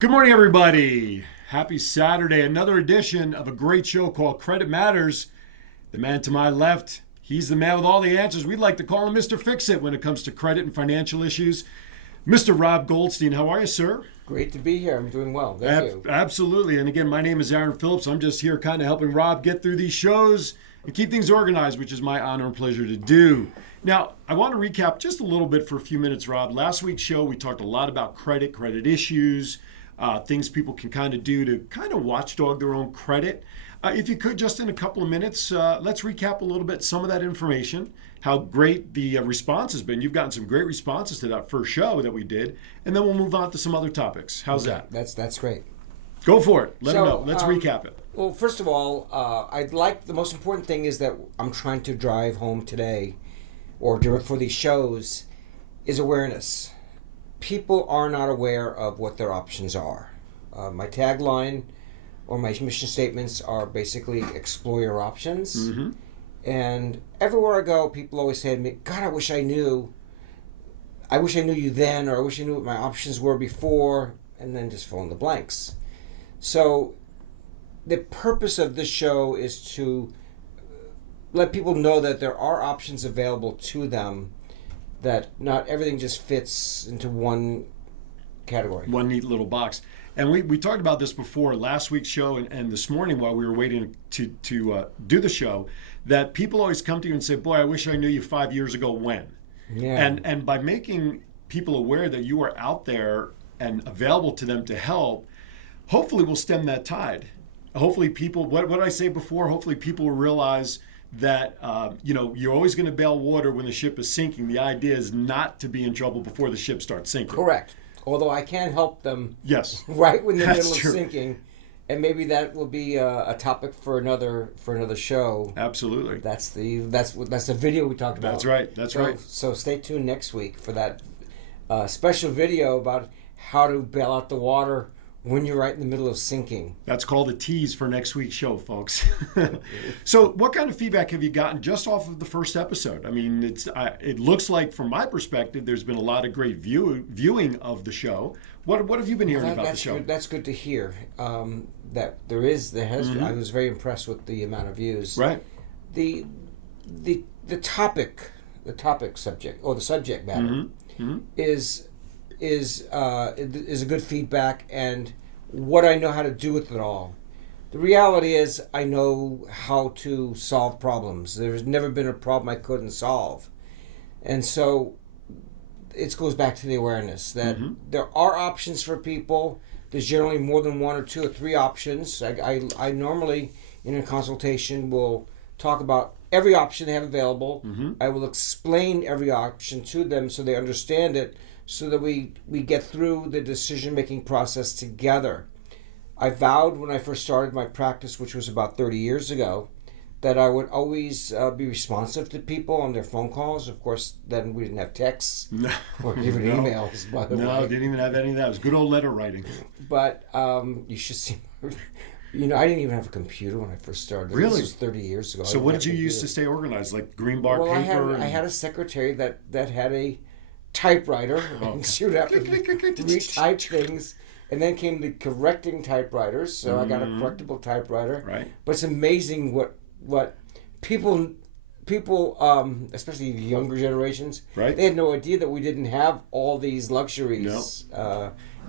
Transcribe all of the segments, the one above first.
Good morning, everybody. Happy Saturday. Another edition of a great show called Credit Matters. The man to my left, he's the man with all the answers. We'd like to call him Mr. Fix-It when it comes to credit and financial issues. Mr. Rob Goldstein, how are you, sir? Great to be here. I'm doing well. Thank you. Absolutely. And again, my name is Aaron Phillips. I'm just here kind of helping Rob get through these shows and keep things organized, which is my honor and pleasure to do. Now, I want to recap just a little bit for a few minutes, Rob. Last week's show, we talked a lot about credit issues, things people can kind of do to kind of watchdog their own credit. If you could, just in a couple of minutes, let's recap a little bit some of that information, how great the response has been. You've gotten some great responses to that first show that we did, and then we'll move on to some other topics. How's that? That's great. Go for it. Let them know. Let's recap it. Well, first of all, the most important thing is that I'm trying to drive home today, or do it for these shows, is awareness. People are not aware of what their options are. My tagline or my mission statements are basically explore your options. Mm-hmm. And everywhere I go, people always say to me, God, I wish I knew you then, or I wish I knew what my options were before, and then just fill in the blanks. So the purpose of this show is to let people know that there are options available to them, that not everything just fits into one category. One neat little box. And we talked about this before, last week's show and this morning while we were waiting to do the show, that people always come to you and say, boy, I wish I knew you 5 years ago when. Yeah. And by making people aware that you are out there and available to them to help, hopefully we'll stem that tide. Hopefully people, what did I say before? Hopefully people will realize that you're always going to bail water when the ship is sinking. The idea is not to be in trouble before the ship starts sinking. Correct. Although I can help them. Yes. Right when the middle true. of sinking, and maybe that will be a topic for another show. Absolutely. That's the video we talked about. That's right. So stay tuned next week for that special video about how to bail out the water when you're right in the middle of sinking. That's called a tease for next week's show, folks. So what kind of feedback have you gotten just off of the first episode? I mean, it looks like, from my perspective, there's been a lot of great viewing of the show. What have you been hearing about the show? That's good to hear. That there has. Mm-hmm. I was very impressed with the amount of views. Right. The topic subject, or the subject matter, mm-hmm. is a good feedback, and what I know how to do with it all. The reality is I know how to solve problems. There's never been a problem I couldn't solve. And so it goes back to the awareness that mm-hmm. there are options for people. There's generally more than one or two or three options. I normally, in a consultation, will talk about every option they have available. Mm-hmm. I will explain every option to them so they understand it, so that we get through the decision-making process together. I vowed when I first started my practice, which was about 30 years ago, that I would always be responsive to people on their phone calls. Of course, then we didn't have texts or even emails, by the way. No, didn't even have any of that. It was good old letter writing. But you should see... I didn't even have a computer when I first started. Really? This was 30 years ago. So what did you use to stay organized? Like green bar paper? I had a secretary that had a typewriter, and she would have to retype things, and then came the correcting typewriters, so I got a correctable typewriter. Right. But it's amazing what people, especially the younger generations, right, they had no idea that we didn't have all these luxuries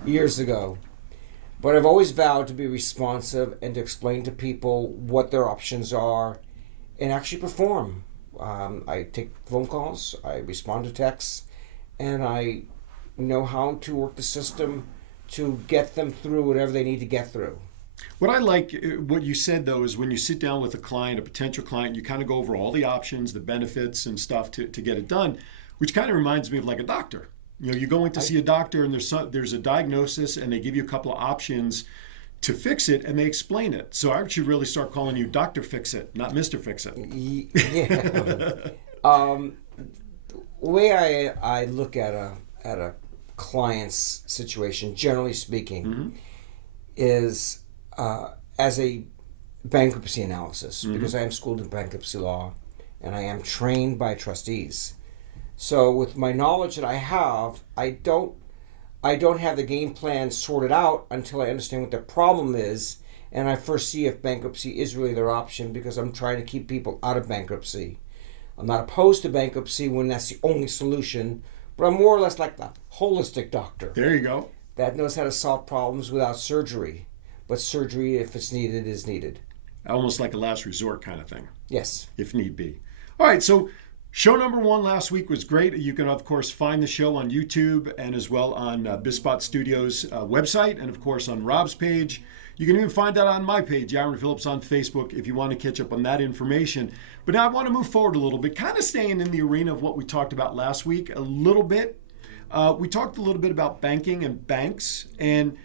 years ago. But I've always vowed to be responsive and to explain to people what their options are and actually perform. I take phone calls, I respond to texts, and I know how to work the system to get them through whatever they need to get through. What I like, what you said, though, is when you sit down with a client, a potential client, you kind of go over all the options, the benefits and stuff to get it done, which kind of reminds me of like a doctor. You're going to see a doctor, and there's a diagnosis, and they give you a couple of options to fix it, and they explain it. So I should really start calling you Dr. Fix-It, not Mr. Fix-It. Yeah. The way I look at a client's situation, generally speaking, mm-hmm. is as a bankruptcy analysis, mm-hmm. because I am schooled in bankruptcy law, and I am trained by trustees. So with my knowledge that I have, I don't I don't have the game plan sorted out until I understand what the problem is, and I first see if bankruptcy is really their option, because I'm trying to keep people out of bankruptcy. I'm not opposed to bankruptcy when that's the only solution, but I'm more or less like the holistic doctor. There you go. That knows how to solve problems without surgery. But surgery, if it's needed, is needed. Almost like a last resort kind of thing. Yes. If need be. All right, so show number 1 last week was great. You can, of course, find the show on YouTube and as well on Bispot Studios' website and, of course, on Rob's page. You can even find that on my page, Aaron Phillips, on Facebook, if you want to catch up on that information. But now I want to move forward a little bit, kind of staying in the arena of what we talked about last week a little bit. We talked a little bit about banking and banks, and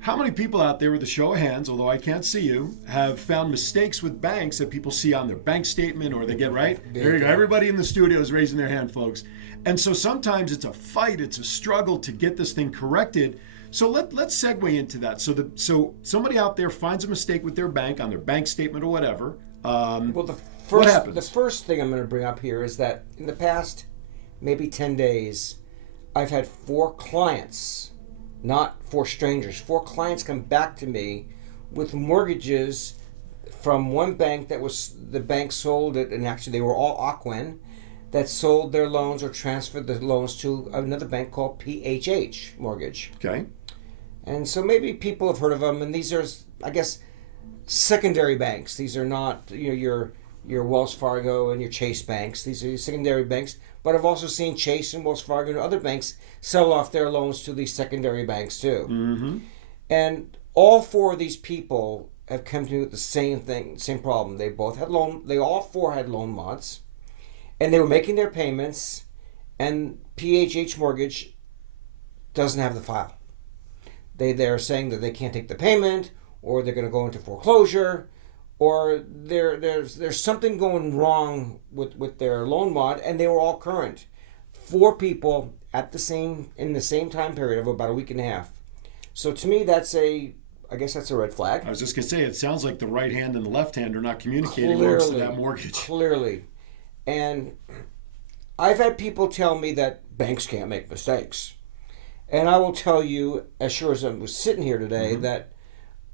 how many people out there with a show of hands, although I can't see you, have found mistakes with banks that people see on their bank statement or they get right? There you go. Everybody in the studio is raising their hand, folks. And so sometimes it's a fight, it's a struggle to get this thing corrected. So let's segue into that. So somebody out there finds a mistake with their bank on their bank statement or whatever. What happens? The first thing I'm going to bring up here is that in the past maybe 10 days, I've had 4 clients, not 4 strangers, 4 clients come back to me with mortgages from one bank that was, the bank sold it, and actually they were all Ocwen, that sold their loans or transferred the loans to another bank called PHH Mortgage. Okay. And so maybe people have heard of them, and these are, I guess, secondary banks. These are not your Wells Fargo and your Chase banks. These are your secondary banks. But I've also seen Chase and Wells Fargo and other banks sell off their loans to these secondary banks too. Mm-hmm. And all 4 of these people have come to me with the same thing, same problem. They all 4 had loan mods, and they were making their payments, and PHH Mortgage doesn't have the file. They're saying that they can't take the payment, or they're going to go into foreclosure, or there's something going wrong with their loan mod, and they were all current. 4 people in the same time period of about a week and a half. So to me, I guess that's a red flag. I was just going to say, it sounds like the right hand and the left hand are not communicating amongst that mortgage. Clearly. And I've had people tell me that banks can't make mistakes. And I will tell you, as sure as I'm sitting here today, that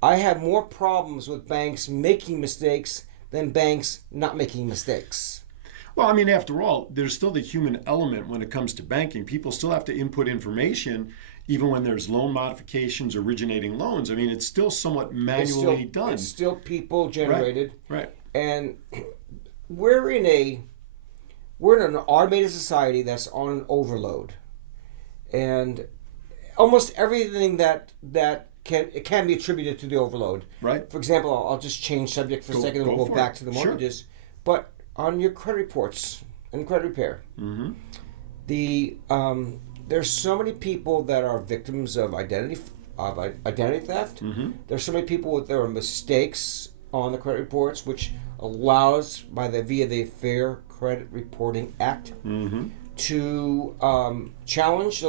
I have more problems with banks making mistakes than banks not making mistakes. Well, I mean, after all, there's still the human element when it comes to banking. People still have to input information, even when there's loan modifications, originating loans. I mean, it's still somewhat manually done. It's still people generated. Right. And we're in an automated society that's on an overload. And almost everything that can be attributed to the overload. Right. For example, I'll just change subject for a second and we'll go back to the mortgages. Sure. But on your credit reports and credit repair, there's so many people that are victims of identity theft. There's so many people there are mistakes on the credit reports, which allows via the Fair Credit Reporting Act to challenge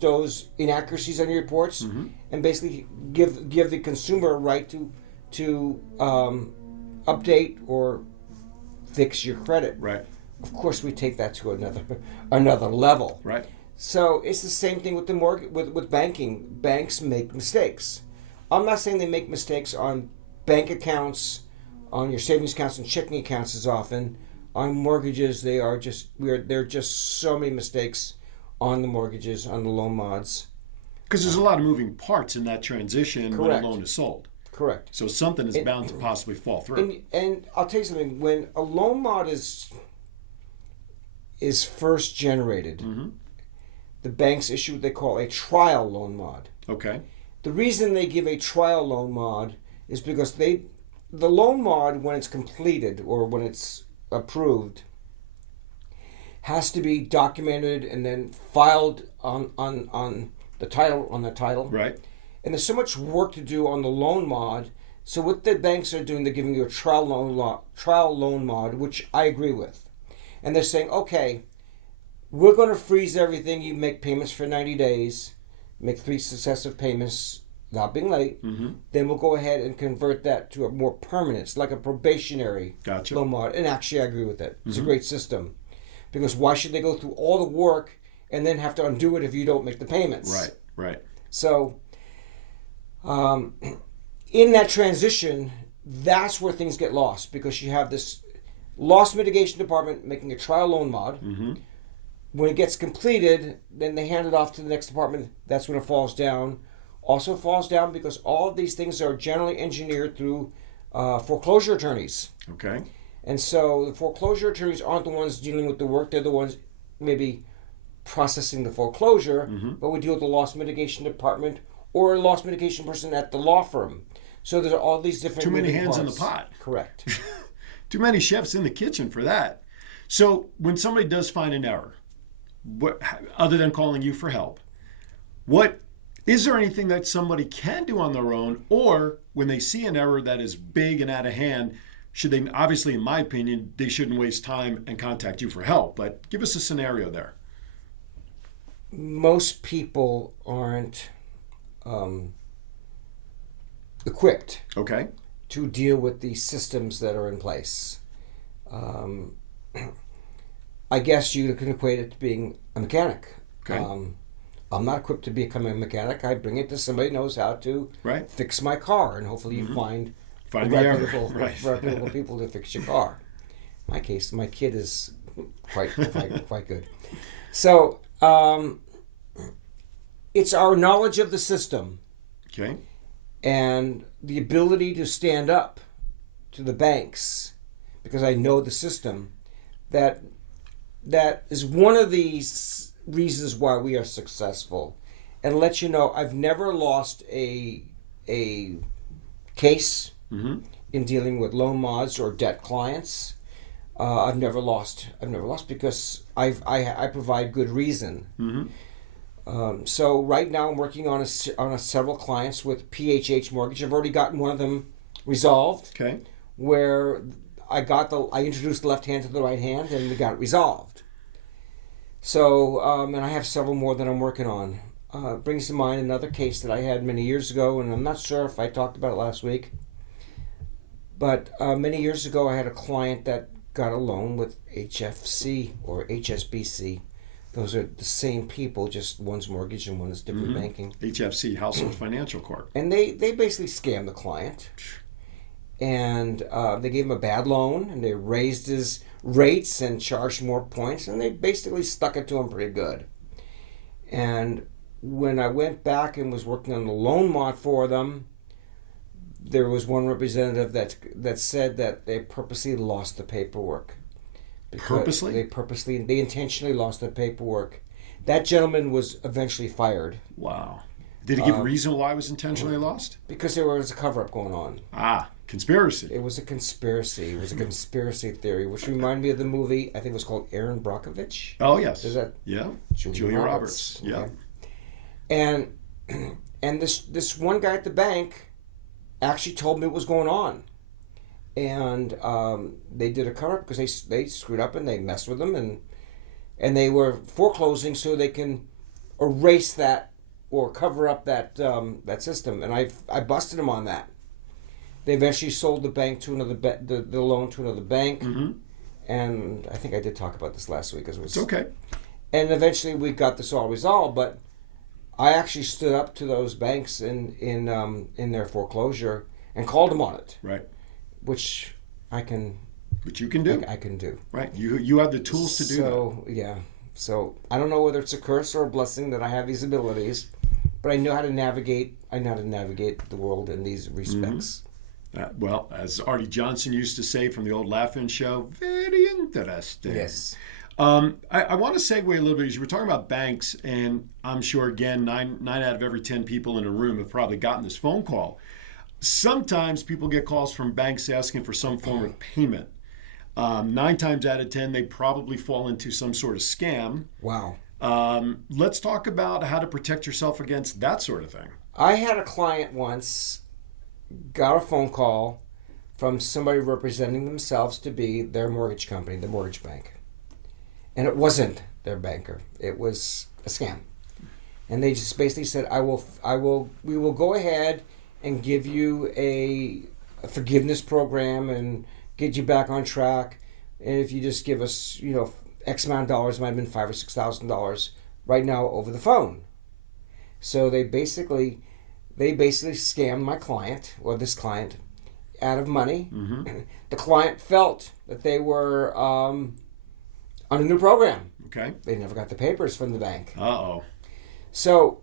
those inaccuracies on your reports and basically give the consumer a right to update or fix your credit. Right. Of course, we take that to another level. Right. So it's the same thing with the with banking. Banks make mistakes. I'm not saying they make mistakes on bank accounts, on your savings accounts and checking accounts as often. On mortgages, there are just so many mistakes on the mortgages, on the loan mods. Because there's a lot of moving parts in that transition when a loan is sold. Correct. So something is bound to possibly fall through. And I'll tell you something. When a loan mod is first generated, the banks issue what they call a trial loan mod. Okay. The reason they give a trial loan mod is because the loan mod, when it's completed or when it's approved, has to be documented and then filed on the title. Right. And there's so much work to do on the loan mod. So what the banks are doing, they're giving you a trial loan mod, which I agree with. And they're saying, okay, we're going to freeze everything. You make payments for 90 days, make 3 successive payments without being late. Then we'll go ahead and convert that to a more permanent, it's like a probationary loan mod. And actually, I agree with that. It's a great system. Because why should they go through all the work and then have to undo it if you don't make the payments? Right. So, in that transition, that's where things get lost, because you have this loss mitigation department making a trial loan mod. Mm-hmm. When it gets completed, then they hand it off to the next department. That's when it falls down. Also falls down because all of these things are generally engineered through foreclosure attorneys. Okay. And so the foreclosure attorneys aren't the ones dealing with the work. They're the ones maybe processing the foreclosure, but we deal with the loss mitigation department or a loss mitigation person at the law firm. So there's all these different Too many moving hands in the parts. pot. Correct. Too many chefs in the kitchen for that. So when somebody does find an error, what, other than calling you for help, what is there anything that somebody can do on their own, or when they see an error that is big and out of hand, should they, obviously in my opinion, they shouldn't waste time and contact you for help, but give us a scenario there. Most people aren't equipped Okay. to deal with the systems that are in place. I guess you can equate it to being a mechanic. Okay. I'm not equipped to become a mechanic. I bring it to somebody who knows how to Right. fix my car, and hopefully you find the error. reputable, Right. reputable people to fix your car. In my case, my kid is quite good. So it's our knowledge of the system Okay. and the ability to stand up to the banks, because I know the system, that is one of these reasons why we are successful. And let you know, I've never lost a case in dealing with loan mods or debt clients. I've never lost because I provide good reason. So right now I'm working on several clients with PHH Mortgage. I've already gotten one of them resolved. Okay. Where I introduced the left hand to the right hand, and we got it resolved. So and I have several more that I'm working on. Brings to mind another case that I had many years ago, and I'm not sure if I talked about it last week. But many years ago, I had a client that got a loan with HFC or HSBC. Those are the same people, just one's mortgage and one is different banking. HFC, Household Financial Corp. And they basically scammed the client. And they gave him a bad loan, and they raised his rates and charged more points, and they basically stuck it to him pretty good. And when I went back and was working on the loan mod for them, there was one representative that said that they purposely lost the paperwork. Purposely? They intentionally lost the paperwork. That gentleman was eventually fired. Wow. Did he give a reason why it was intentionally lost? Because there was a cover-up going on. Conspiracy. It was a conspiracy. It was a conspiracy theory, which reminded me of the movie, I think it was called Aaron Brockovich. Oh, yes. Is that Julia Roberts. Yeah. Okay. And this one guy at the bank actually told me what was going on. And they did a cover-up because they screwed up and they messed with them, and they were foreclosing so they can erase that or cover up that system. And I busted them on that. They eventually sold the bank to another the loan to another bank, and I think I did talk about this last week. It's okay. And eventually we got this all resolved, but I actually stood up to those banks in their foreclosure and called them on it. Right. Which I can. Which you can do. I can do. Right. You have the tools to do that. So yeah. So I don't know whether it's a curse or a blessing that I have these abilities, but I know how to navigate. I know how to navigate the world in these respects. Well, as Artie Johnson used to say from the old Laugh-In show, very interesting. Yes. I want to segue a little bit because you were talking about banks, and I'm sure, again, nine out of every 10 people in a room have probably gotten this phone call. Sometimes people get calls from banks asking for some form of payment. 9 times out of 10, they probably fall into some sort of scam. Wow. Let's talk about how to protect yourself against that sort of thing. I had a client once got a phone call from somebody representing themselves to be their mortgage company, the mortgage bank. And it wasn't their banker. It was a scam. And they just basically said, we will go ahead and give you a forgiveness program and get you back on track. And if you just give us, X amount of dollars, might have been $5,000 or $6,000 right now over the phone. So they basically scammed my client, or this client, out of money. The client felt that they were on a new program. Okay. They never got the papers from the bank. Uh-oh. So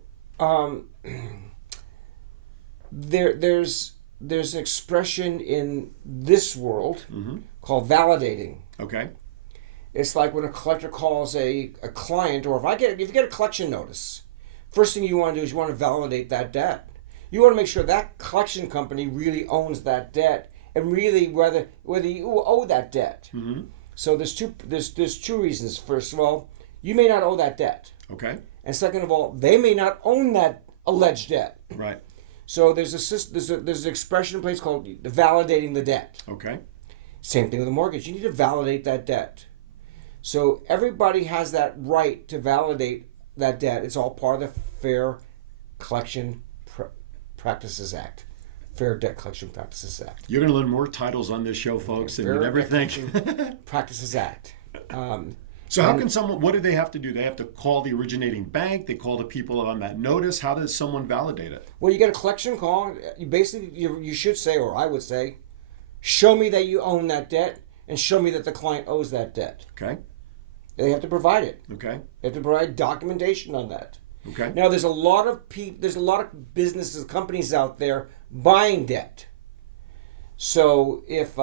there's an expression in this world called validating. Okay. It's like when a collector calls a client, or if you get a collection notice, first thing you want to do is you want to validate that debt. You want to make sure that collection company really owns that debt, and really whether you owe that debt. So there's two reasons. First of all, you may not owe that debt. Okay. And second of all, they may not own that alleged debt. Right. So there's an expression in place called validating the debt. Okay. Same thing with a mortgage. You need to validate that debt. So everybody has that right to validate that debt. It's all part of the Fair Collection Practices Act. Fair Debt Collection Practices Act. You're going to learn more titles on this show, folks, than you'd ever think. Practices Act. So how can someone, what do they have to do? They have to call the originating bank, they call the people on that notice. How does someone validate it? Well, you get a collection call. You should say, or I would say, show me that you own that debt and show me that the client owes that debt. Okay. They have to provide it. Okay. They have to provide documentation on that. Okay. Now, there's a lot of businesses, companies out there buying debt. So if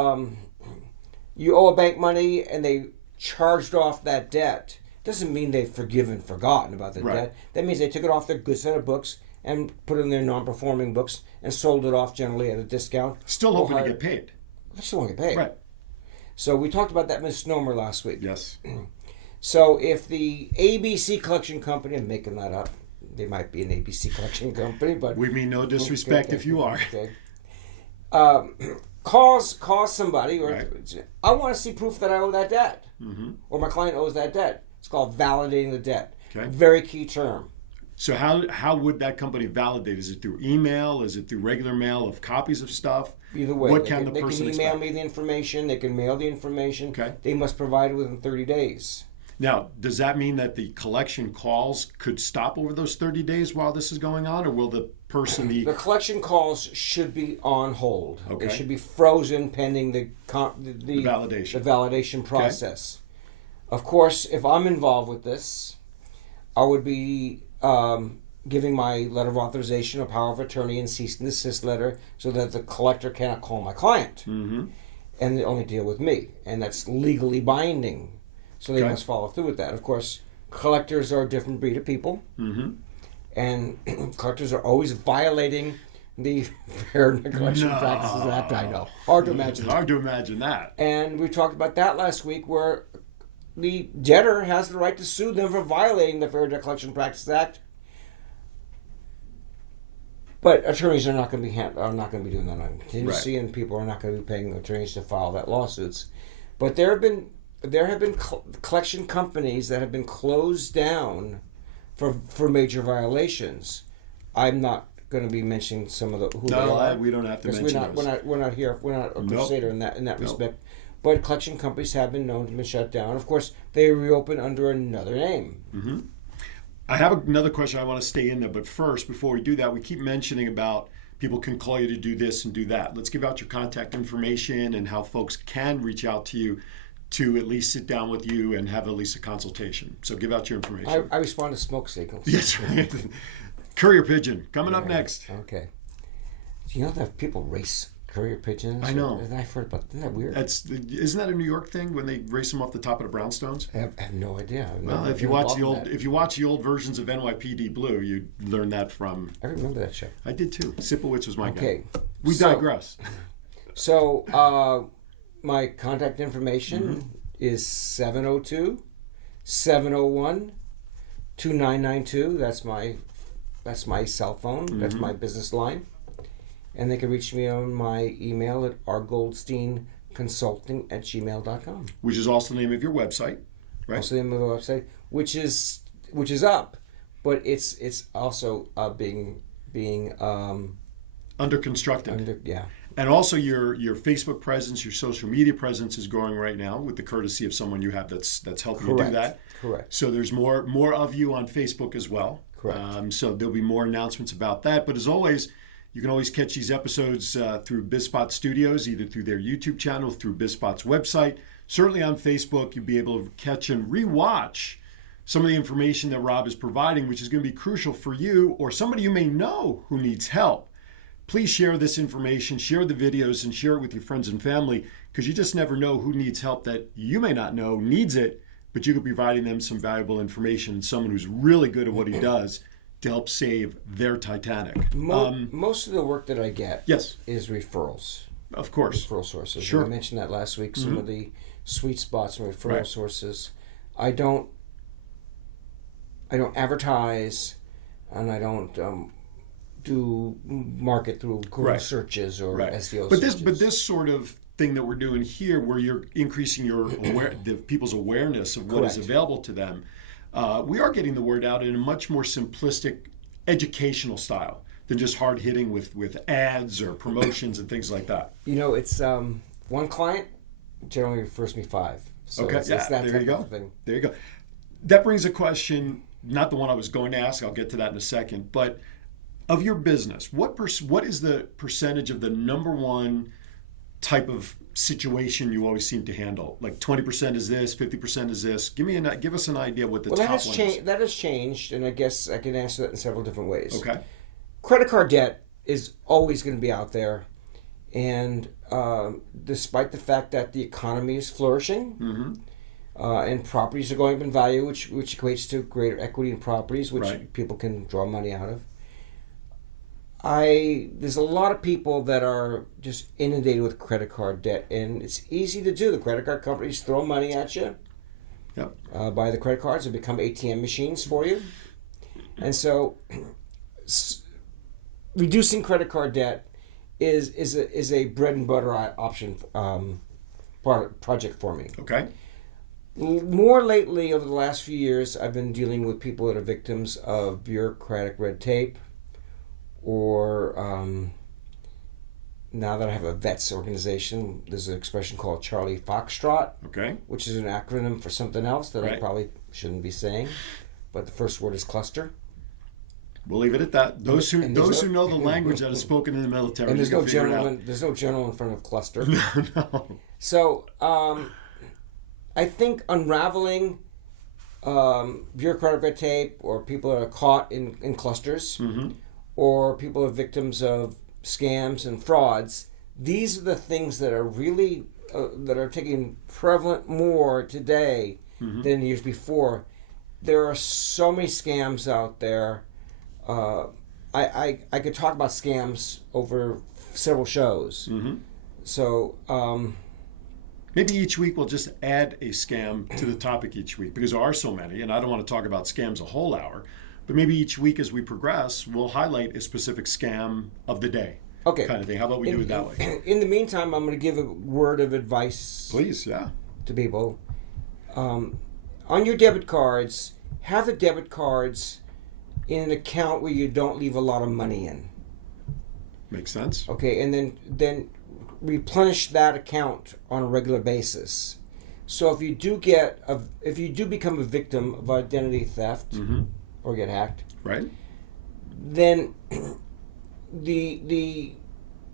you owe a bank money and they charged off that debt, doesn't mean they've forgiven, forgotten about the debt. That means they took it off their good set of books and put it in their non-performing books and sold it off generally at a discount. Still hoping to get paid. They still won't get paid. Right. So we talked about that misnomer last week. Yes. So if the ABC collection company, I'm making that up, they might be an ABC collection company, but We mean no disrespect if you are. Okay. Calls somebody, or Right. I want to see proof that I owe that debt, Mm-hmm. or my client owes that debt. It's called validating the debt. Okay. Very key term. So how would that company validate? Is it through email? Is it through regular mail of copies of stuff? Either way, What they can the can person email expect? me the information. They can mail the information. Okay. They must provide it within 30 days. Now, does that mean that the collection calls could stop over those 30 days while this is going on, or will the person The collection calls should be on hold. Okay. They should be frozen pending the validation? The validation process. Of course, if I'm involved with this, I would be giving my letter of authorization, a power of attorney, and cease and desist letter, so that the collector cannot call my client, Mm-hmm. and they only deal with me, and that's legally binding. So they Okay. must follow through with that. Of course, collectors are a different breed of people. Mm-hmm. And collectors are always violating the Fair Collection Practices Act. I know. Hard to imagine. It's hard to imagine that. And we talked about that last week, where the debtor has the right to sue them for violating the Fair Debt Collection Practices Act. But attorneys are not going to be doing that on contingency, and people are not going to be paying the attorneys to file that lawsuits. But there have been collection companies that have been closed down for major violations. I'm not going to be mentioning some of who they are. We don't have to Because mention those. we're not here. We're not a crusader in that respect. But collection companies have been known to be shut down. Of course, they reopen under another name. Mm-hmm. I have another question I want to stay in there, but first, before we do that, we keep mentioning about people can call you to do this and do that. Let's give out your contact information and how folks can reach out to you to at least sit down with you and have at least a consultation. So give out your information. I respond to smoke signals. Yes, right. Courier pigeon coming up next. Okay. Do you know that people race courier pigeons? I know. I've heard about. Isn't that weird? Isn't that a New York thing when they race them off the top of the brownstones? I have no idea. Well, if you watch the old versions of NYPD Blue, you learn that from. I remember that show. I did too. Sipowicz was my guy. Okay. We digress. So, my contact information is 702-701-2992. That's my cell phone. That's my business line. And they can reach me on my email at rgoldsteinconsulting@gmail.com. Which is also the name of your website, right? Also the name of the website, which is up, but it's also being under constructed. yeah. And also your Facebook presence, your social media presence is growing right now with the courtesy of someone you have that's helping you do that. Correct. So there's more of you on Facebook as well. Correct. So there'll be more announcements about that. But as always, you can always catch these episodes through BizSpot Studios, either through their YouTube channel, through BizSpot's website. Certainly on Facebook, you'll be able to catch and rewatch some of the information that Rob is providing, which is going to be crucial for you or somebody you may know who needs help. Please share this information, share the videos, and share it with your friends and family, because you just never know who needs help that you may not know needs it, but you could be providing them some valuable information, someone who's really good at what he does to help save their Titanic. Most of the work that I get Yes. is referrals. Of course. Referral sources. Sure. And I mentioned that last week, some of the sweet spots and referral Right. sources. I don't advertise, and I don't do market through Google Right. searches or Right. SEO But searches. this sort of thing that we're doing here, where you're increasing the people's awareness of what is Correct. available to them, we are getting the word out in a much more simplistic, educational style than just hard hitting with ads or promotions and things like that. It's one client generally refers me 5. So Okay, it's yeah, that there you type go. of thing. There you go. That brings a question, not the one I was going to ask. I'll get to that in a second. But of your business, what is the percentage of the number one type of situation you always seem to handle? Like 20% is this, 50% is this. Give us an idea of what the Well, top that has one changed. is. That has changed, and I guess I can answer that in several different ways. Okay. Credit card debt is always going to be out there, and despite the fact that the economy is flourishing, and properties are going up in value, which equates to greater equity in properties, which Right. people can draw money out of. There's a lot of people that are just inundated with credit card debt, and it's easy to do. The credit card companies throw money at you. Yep. Buy the credit cards and become ATM machines for you. And so reducing credit card debt is a bread and butter option project for me. Okay. More lately, over the last few years, I've been dealing with people that are victims of bureaucratic red tape, or now that I have a vets organization, there's an expression called Charlie Foxtrot, Okay. which is an acronym for something else that I Right. probably shouldn't be saying, but the first word is cluster. We'll leave it at that. Those who And there's who know the language that is spoken in the military, And there's you no can figure it out. general in front of cluster. No. So I think unraveling bureaucratic red tape, or people that are caught in clusters, or people are victims of scams and frauds, these are the things that are really that are taking prevalent more today than years before. There are so many scams out there. I could talk about scams over several shows. So Maybe each week we'll just add a scam to the topic each week, because there are so many, and I don't want to talk about scams a whole hour. But maybe each week as we progress, we'll highlight a specific scam of the day. Okay. Kind of thing. How about we do it that way? In the meantime, I'm going to give a word of advice Please, yeah. to people. On your debit cards, have the debit cards in an account where you don't leave a lot of money in. Makes sense. Okay, and then replenish that account on a regular basis. So if you do become a victim of identity theft or get hacked, Right? then the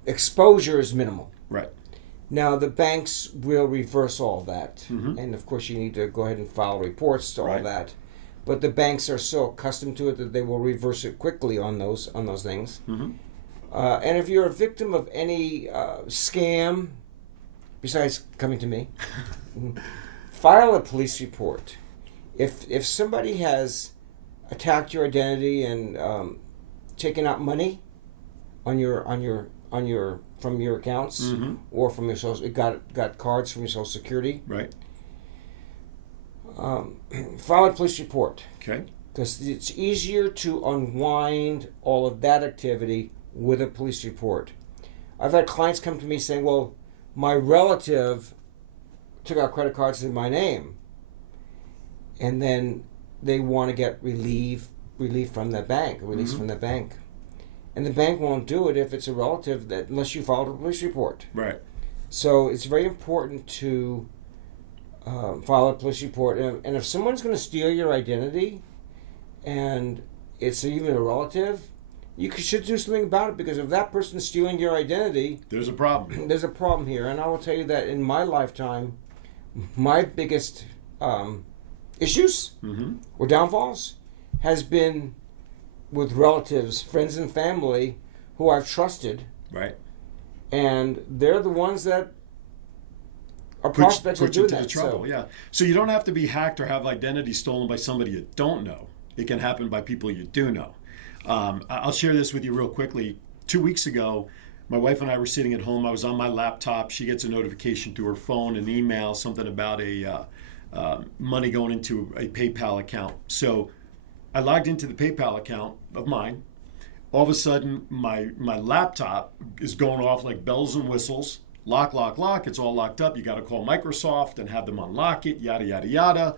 exposure is minimal. Right. Now the banks will reverse all that, and of course you need to go ahead and file reports to all Right. that. But the banks are so accustomed to it that they will reverse it quickly on those things. And if you're a victim of any scam, besides coming to me, file a police report. If somebody has attacked your identity and taken out money on your from your accounts or from your social, got cards from your Social Security, Right. file a police report, Okay. because it's easier to unwind all of that activity with a police report. I've had clients come to me saying, well, my relative took out credit cards in my name, and then they want to get relief from the bank, release from the bank. And the bank won't do it if it's a relative, unless you filed a police report. Right. So it's very important to file a police report. And if someone's going to steal your identity, and it's even a relative, should do something about it, because if that person's stealing your identity, there's a problem. There's a problem here. And I will tell you that in my lifetime, my biggest issues or downfalls has been with relatives, friends, and family who I've trusted. Right. And they're the ones that are prospects of doing that. Trouble. Yeah. So you don't have to be hacked or have identity stolen by somebody you don't know. It can happen by people you do know. I'll share this with you real quickly. 2 weeks ago, my wife and I were sitting at home. I was on my laptop. She gets a notification through her phone, an email, something about money going into a PayPal account. So I logged into the PayPal account of mine. All of a sudden, my laptop is going off like bells and whistles. Lock, lock, lock. It's all locked up. You got to call Microsoft and have them unlock it, yada, yada, yada.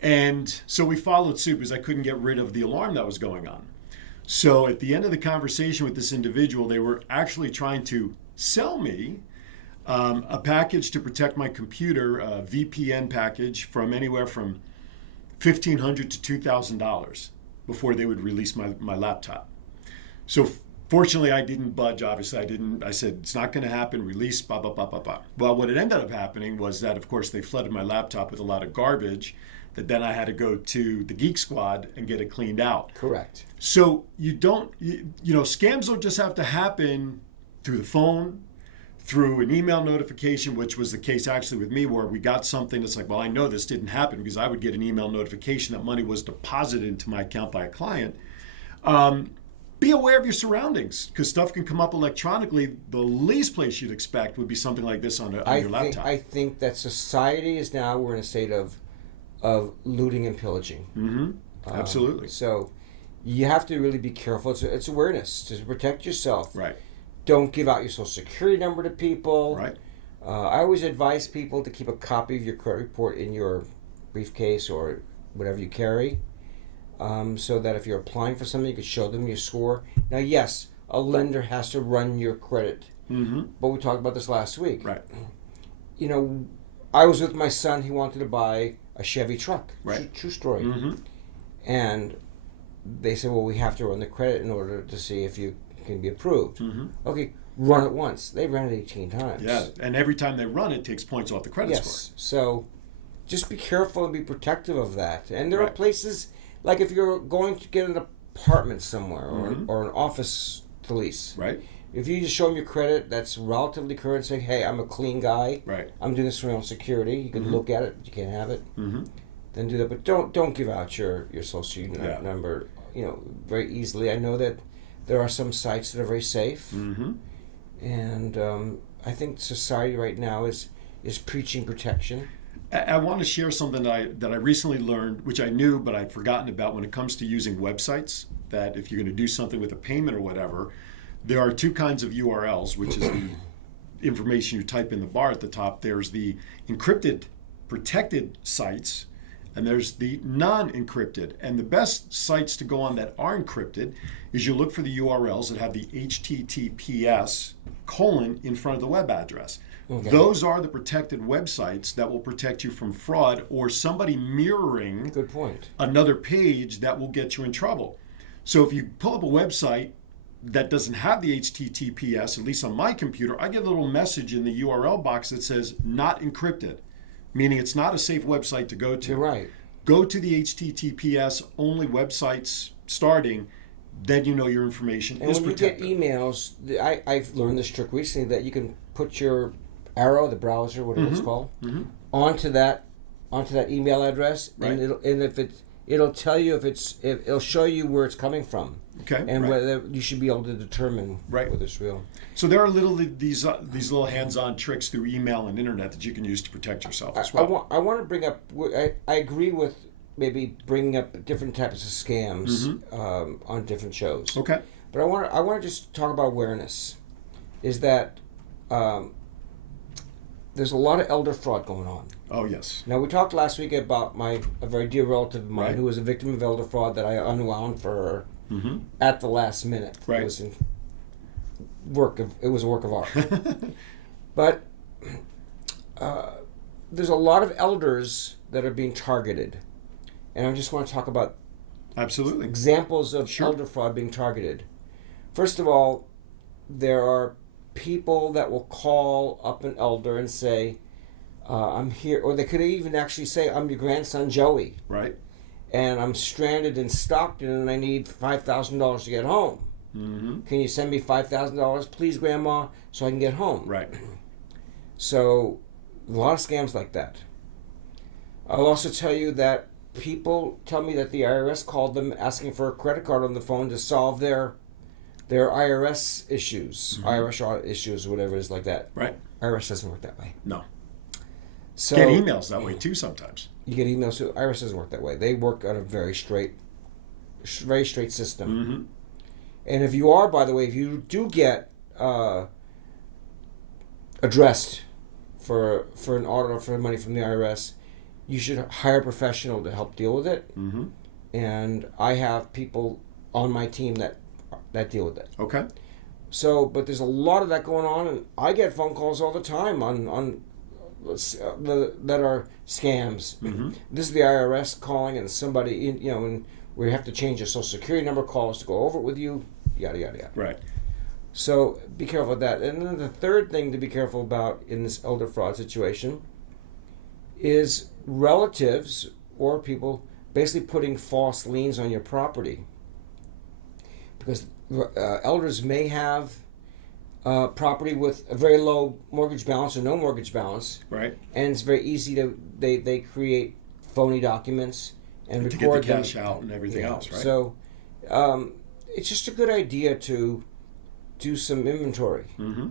And so we followed suit because I couldn't get rid of the alarm that was going on. So at the end of the conversation with this individual, they were actually trying to sell me a package to protect my computer, a VPN package from anywhere from $1,500 to $2,000 before they would release my laptop. So fortunately, I didn't budge. Obviously, I said, it's not going to happen. Release, blah, blah, blah, blah, blah. Well, what ended up happening was that, of course, they flooded my laptop with a lot of garbage that then I had to go to the Geek Squad and get it cleaned out. Correct. So scams don't just have to happen through the phone, through an email notification, which was the case actually with me, where we got something that's like, well, I know this didn't happen because I would get an email notification that money was deposited into my account by a client. Be aware of your surroundings, because stuff can come up electronically. The least place you'd expect would be something like this on your laptop. I think that society is now, we're in a state of looting and pillaging. Mm-hmm. Absolutely. So you have to really be careful. It's awareness to protect yourself. Right. Don't give out your social security number to people. Right. I always advise people to keep a copy of your credit report in your briefcase or whatever you carry, so that if you're applying for something, you can show them your score. Now, yes, a lender has to run your credit. Mm-hmm. But we talked about this last week. Right. I was with my son. He wanted to buy a Chevy truck. Right. True story. Mm-hmm. And they said, well, we have to run the credit in order to see if you can be approved. Mm-hmm. Okay, run it once. They ran it 18 times. Yeah, and every time they run it takes points off the credit score. Yes, so just be careful and be protective of that. And there are Right. places, like if you're going to get an apartment somewhere Mm-hmm. or an office to lease. Right. If you just show them your credit that's relatively current, say, hey, I'm a clean guy. Right. I'm doing this for my own security. You can Mm-hmm. look at it, but you can't have it. Mm-hmm. Then do that. But don't give out your social security number, very easily. I know that there are some sites that are very safe. Mm-hmm. And I think society right now is preaching protection. I want to share something that I recently learned, which I knew but I'd forgotten about when it comes to using websites, that if you're going to do something with a payment or whatever, there are two kinds of URLs, which is the information you type in the bar at the top. There's the encrypted, protected sites, and there's the non-encrypted. And the best sites to go on that are encrypted is you look for the URLs that have the HTTPS : in front of the web address. Okay. Those are the protected websites that will protect you from fraud or somebody mirroring Good point. another page that will get you in trouble. So if you pull up a website that doesn't have the HTTPS, at least on my computer, I get a little message in the URL box that says not encrypted, meaning it's not a safe website to go to. You're right. Go to the HTTPS only websites starting, then you know your information is protected. And when you get emails, I've learned this trick recently, that you can put your arrow, the browser, whatever it's called, onto that email address, Right. and if it'll tell you it'll show you where it's coming from. Okay. And right. whether you should be able to determine Right. whether it's real. So there are these little hands-on tricks through email and internet that you can use to protect yourself as well. I want to bring up. I agree with maybe bringing up different types of scams on different shows. Okay. But I want to just talk about awareness. Is that there's a lot of elder fraud going on. Oh yes. Now we talked last week about a very dear relative of mine Right. who was a victim of elder fraud that I unwound for her at the last minute. Right. It was it was a work of art. But there's a lot of elders that are being targeted, and I just want to talk about Absolutely. Examples of Sure. elder fraud being targeted. First of all, there are people that will call up an elder and say, I'm here, or they could even actually say, I'm your grandson Joey, Right. and I'm stranded in Stockton and I need $5,000 to get home. Mm-hmm. Can you send me $5,000, please, Grandma, so I can get home? Right. So, a lot of scams like that. I'll also tell you that people tell me that the IRS called them asking for a credit card on the phone to solve their IRS issues, IRS audit issues, whatever it is like that. Right. IRS doesn't work that way. No. So Get emails that way too sometimes. you get emails too. IRS doesn't work that way. They work on a very straight system. Mm-hmm. And if you are, by the way, if you do get addressed for an audit or for money from the IRS, you should hire a professional to help deal with it. Mm-hmm. And I have people on my team that deal with it. Okay. So, but there's a lot of that going on, and I get phone calls all the time on that are scams. Mm-hmm. This is the IRS calling, and somebody, and we have to change your social security number, calls to go over it with you, yada yada yada. Right. So be careful of that. And then the third thing to be careful about in this elder fraud situation is relatives or people basically putting false liens on your property, because elders may have property with a very low mortgage balance or no mortgage balance, Right. and it's very easy to they create phony documents and To record get the them. cash out and everything else, right? So it's just a good idea to do some inventory, Mm-hmm.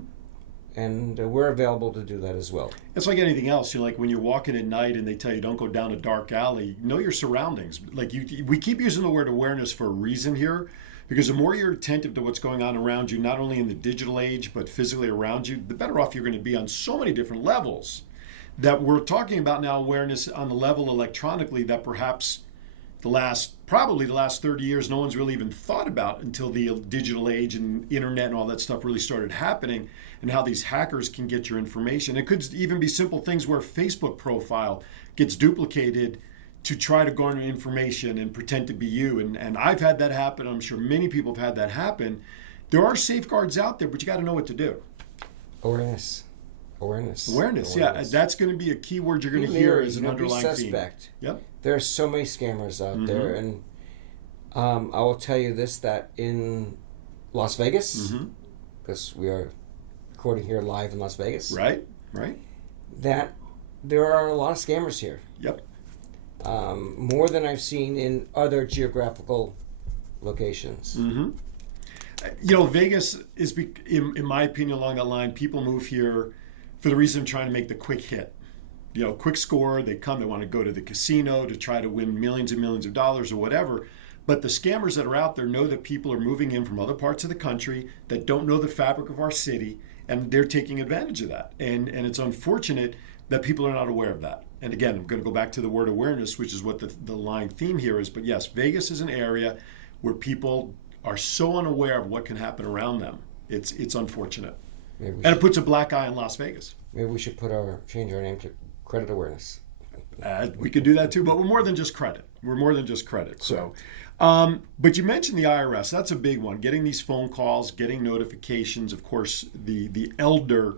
and we're available to do that as well. It's like anything else. Like when you're walking at night and they tell you don't go down a dark alley, know your surroundings. We keep using the word awareness for a reason here, because the more you're attentive to what's going on around you, not only in the digital age, but physically around you, the better off you're going to be on so many different levels. That we're talking about now awareness on the level electronically that perhaps probably the last 30 years, no one's really even thought about until the digital age and internet and all that stuff really started happening, and how these hackers can get your information. It could even be simple things where a Facebook profile gets duplicated to try to garner information and pretend to be you. And I've had that happen. I'm sure many people have had that happen. There are safeguards out there, but you got to know what to do. Awareness. Yeah, that's going to be a key word you're going to hear as an underlying be suspect. theme. Yep. There are so many scammers out there, and I will tell you this, that in Las Vegas, because we are recording here live in Las Vegas, Right. that there are a lot of scammers here. Yep. More than I've seen in other geographical locations. Mm-hmm. Vegas is, in my opinion, along that line, people move here for the reason of trying to make the quick hit. Quick score. They want to go to the casino to try to win millions and millions of dollars or whatever. But the scammers that are out there know that people are moving in from other parts of the country that don't know the fabric of our city, and they're taking advantage of that. And it's unfortunate that people are not aware of that. And again, I'm going to go back to the word awareness, which is what the line theme here is. But yes, Vegas is an area where people are so unaware of what can happen around them. It's unfortunate. And it puts a black eye on Las Vegas. Maybe we should change our name to Credit Awareness. We could do that too, but we're more than just credit. So, but you mentioned the IRS. That's a big one. Getting these phone calls, getting notifications. Of course, the elder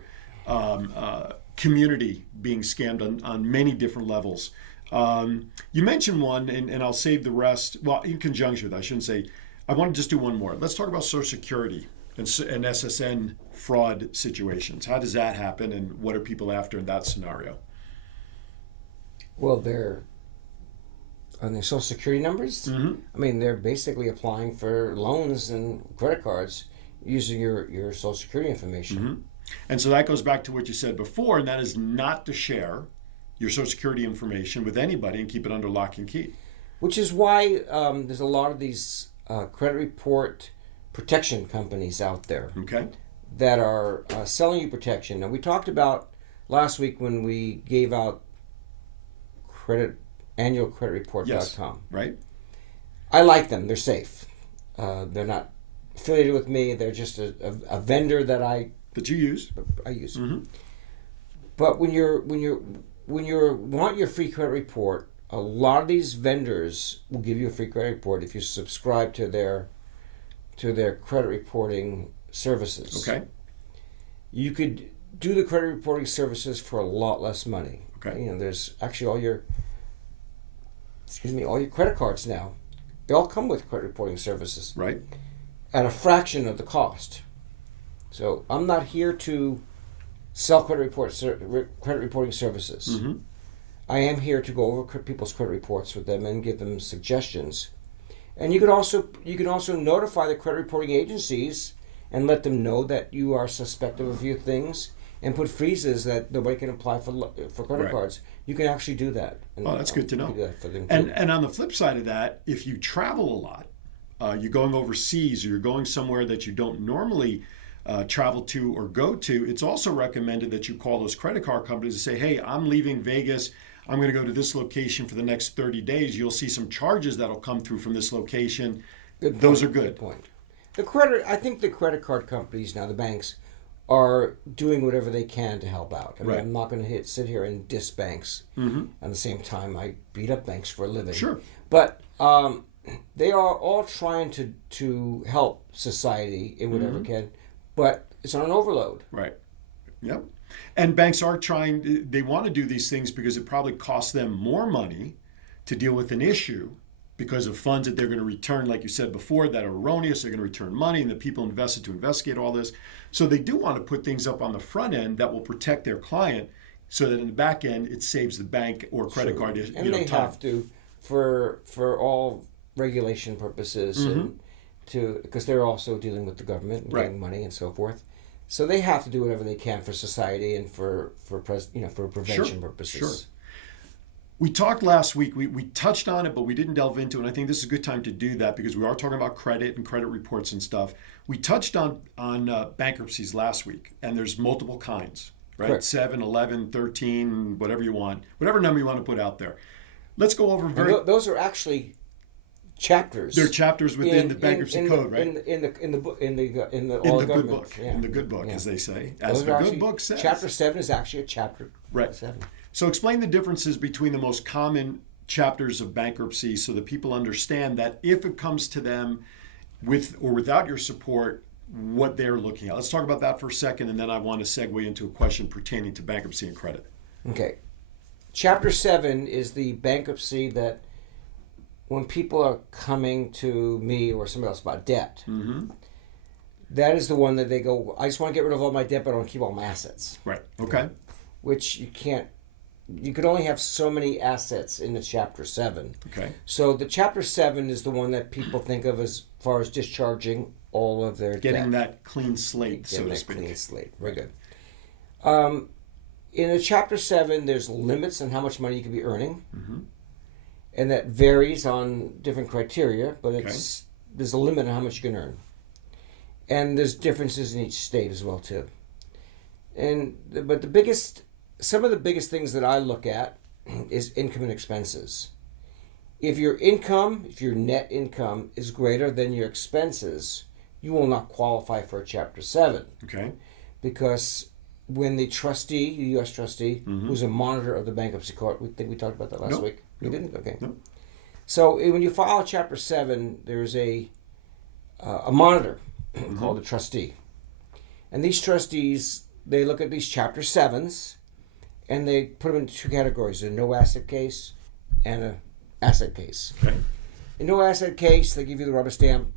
community being scammed on many different levels. You mentioned one, and I'll save the rest. Well, in conjunction with, I shouldn't say. I want to just do one more. Let's talk about Social Security and SSN fraud situations. How does that happen, and what are people after in that scenario? Well, they're on their Social Security numbers. Mm-hmm. I mean, they're basically applying for loans and credit cards using your Social Security information. Mm-hmm. And so that goes back to what you said before, and that is not to share your Social Security information with anybody and keep it under lock and key. Which is why there's a lot of these credit report protection companies out there. Okay. That are selling you protection. Now, we talked about last week when we gave out annualcreditreport.com. Yes, right. I like them. They're safe. They're not affiliated with me. They're just a vendor that you use. I use. Mm-hmm. But when you want your free credit report a lot of these vendors will give you a free credit report if you subscribe to their credit reporting services. Okay. You could do the credit reporting services for a lot less money. Okay. You know, there's actually all your credit cards now. They all come with credit reporting services. Right. At a fraction of the cost. So I'm not here to sell credit reporting services. Mm-hmm. I am here to go over people's credit reports with them and give them suggestions. And you can also notify the credit reporting agencies and let them know that you are suspect of a few things, and put freezes that nobody can apply for credit Right. cards. You can actually do that. And Oh, that's good to know. do that for them too. And on the flip side of that, if you travel a lot, you're going overseas or you're going somewhere that you don't normally travel to or go to, it's also recommended that you call those credit card companies and say, hey, I'm leaving Vegas. I'm going to go to this location for the next 30 days. You'll see some charges that'll come through from this location. Those are good. Good point. I think the credit card companies now, the banks, are doing whatever they can to help out. I mean, Right. I'm not going to sit here and diss banks. Mm-hmm. At the same time, I beat up banks for a living. Sure. But they are all trying to help society in whatever can, but it's on an overload. Right. Yep. And banks are trying, they want to do these things because it probably costs them more money to deal with an issue because of funds that they're going to return, like you said before, that are erroneous. They're going to return money, and the people invested to investigate all this. So they do want to put things up on the front end that will protect their client so that in the back end, it saves the bank or credit card. And they time. have to, for all regulation purposes, and because they're also dealing with the government and Right. getting money and so forth. So they have to do whatever they can for society and for prevention purposes. Sure. We talked last week, we touched on it, but we didn't delve into it. And I think this is a good time to do that because we are talking about credit and credit reports and stuff. We touched on bankruptcies last week, and there's multiple kinds, right? Correct. 7, 11, 13, whatever you want, whatever number you want to put out there. Let's go over Those are actually chapters. They're chapters within the bankruptcy code, right? In the good book, in the good book, as they say, as the good book says. Chapter 7 is actually a chapter. Right. 7. So explain the differences between the most common chapters of bankruptcy so that people understand that if it comes to them with or without your support, what they're looking at. Let's talk about that for a second, and then I want to segue into a question pertaining to bankruptcy and credit. Okay. Chapter 7 is the bankruptcy that when people are coming to me or somebody else about debt, that is the one that they go, I just want to get rid of all my debt, but I want to keep all my assets. Right. Okay. Which you can't. You could only have so many assets in the Chapter 7. Okay. So the Chapter 7 is the one that people think of as far as discharging all of their Getting debt. that clean slate, so Getting to that speak. clean slate. Very good. In the Chapter 7, there's limits on how much money you can be earning. And that varies on different criteria, but there's a limit on how much you can earn. And there's differences in each state as well, too. But some of the biggest things that I look at is income and expenses. If your net income is greater than your expenses, you will not qualify for a Chapter 7. Okay. Because when the trustee, the U.S. trustee, who's a monitor of the bankruptcy court, we think we talked about that last week. We didn't? Okay. Nope. So when you file a Chapter 7, there's a monitor called a trustee. And these trustees, they look at these Chapter 7s, and they put them into two categories, a no-asset case and an asset case. Okay. In no-asset case, they give you the rubber stamp,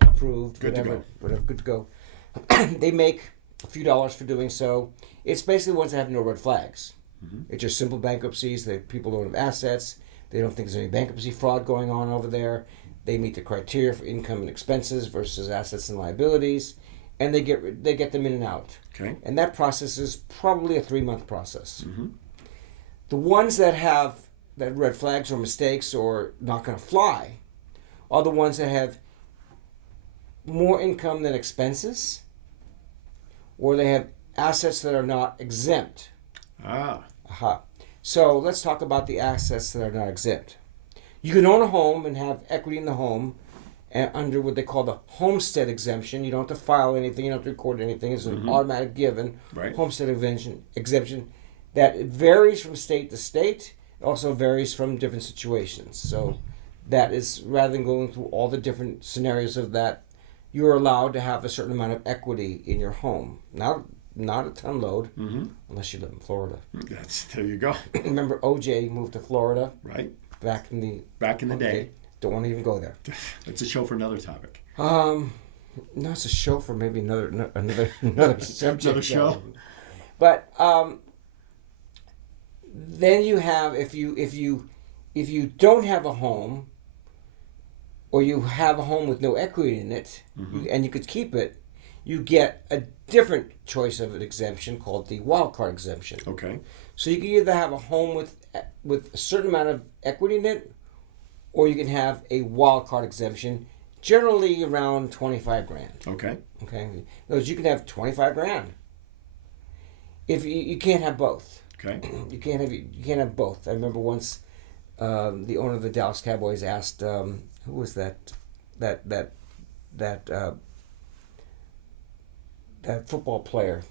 approved, Good to whatever, good to go. They make a few dollars for doing so. It's basically ones that have no red flags. It's just simple bankruptcies. People don't have assets. They don't think there's any bankruptcy fraud going on over there. They meet the criteria for income and expenses versus assets and liabilities, and they get them in and out. Okay. And that process is probably a 3-month process. The ones that have that red flags or mistakes or not going to fly are the ones that have more income than expenses, or they have assets that are not exempt. So let's talk about the assets that are not exempt. You can own a home and have equity in the home under what they call the homestead exemption. You don't have to file anything. You don't have to record anything. It's an automatic given. Right. Homestead exemption that varies from state to state, It also varies from different situations. So that is, rather than going through all the different scenarios of that, you're allowed to have a certain amount of equity in your home. Not a ton load, unless you live in Florida. There you go. Remember OJ moved to Florida? Right. Back in the day. Don't want to even go there. It's a show for another topic. No, it's a show for maybe another subject. Another show. But then you have, if you don't have a home, or you have a home with no equity in it, and you could keep it, you get a different choice of an exemption called the wild card exemption. Okay. So you can either have a home with a certain amount of equity in it, or you can have a wild card exemption, generally around 25 grand. Okay. Okay. In other words, you can have 25 grand. If you can't have both. Okay. You can't have both. I remember once the owner of the Dallas Cowboys asked, who was that football player?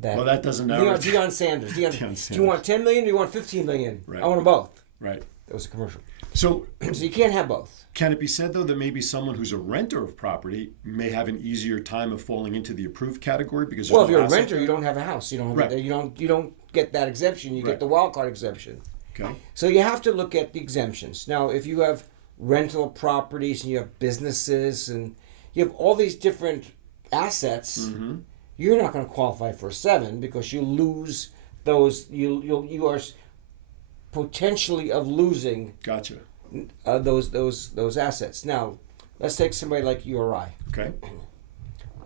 That doesn't matter. Deion Sanders. Deion Sanders. Do you want 10 million? Or do you want 15 million? Right. I want them both. Right. That was a commercial. So you can't have both. Can it be said, though, that maybe someone who's a renter of property may have an easier time of falling into the approved category because if you're a renter, you don't have a house. You don't have right. you don't get that exemption. You right. get the wild card exemption. Okay. So you have to look at the exemptions. Now, if you have rental properties and you have businesses and you have all these different assets, you're not going to qualify for a 7 because you lose those. You are potentially of losing. Gotcha. Those assets. Now, let's take somebody like you or I. Okay.